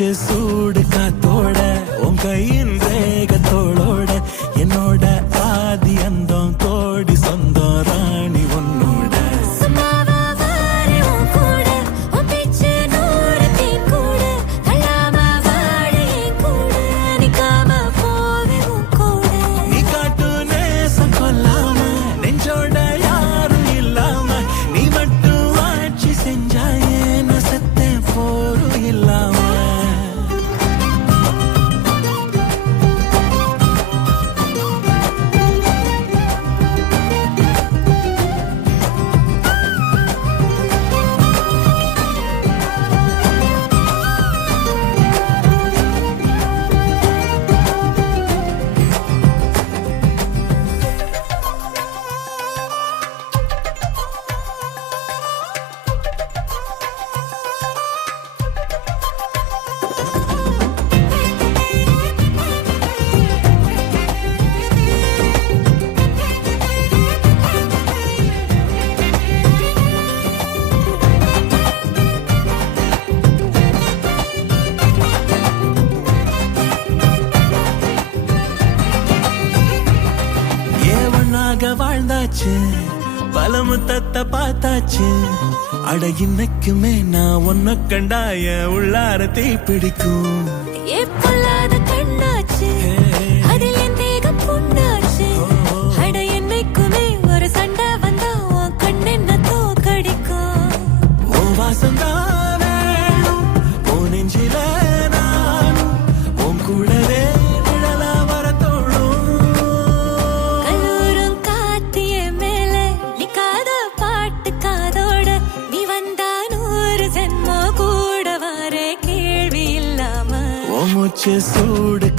மூச்சு சூடு காத்தோட உன் கையின் ரேகத்தோளோட என்னோட ஆதி அந்தம் கோடி சொந்தம் ராணி உன்னோட நீ காட்டு நேசம் கொல்லாம நெஞ்சோட யாரும் இல்லாம நீ மட்டும் ஆட்சி செஞ்சாயே நான் செத்தேன் போரும் இல்லாம வாழ்ந்தாச்சு பல முத்தத்தை பார்த்தாச்சு அட இன்னைக்குமே நான் உன்ன கண்டாய உள்ளார தீ பிடிக்கும் கண்ணாச்சு அதில் என் தேகம் புண்ணாச்சு அட என்னைக்குமே ஒரு சண்டை வந்தா உன் கண்ணென்ன தோக்கடிக்கும் உன் வாசம்தான் வேணும் உன் நெஞ்சில நானும் உன் கூடவே நிழலா வர தோணும் கல்லூரும் காத்திய மேல நிக்காத பாட்டு காதோட நீ வந்தா 100 ஜென்மோ கூட வர கேள்வி இல்லாம உன் மூச்சு சூடு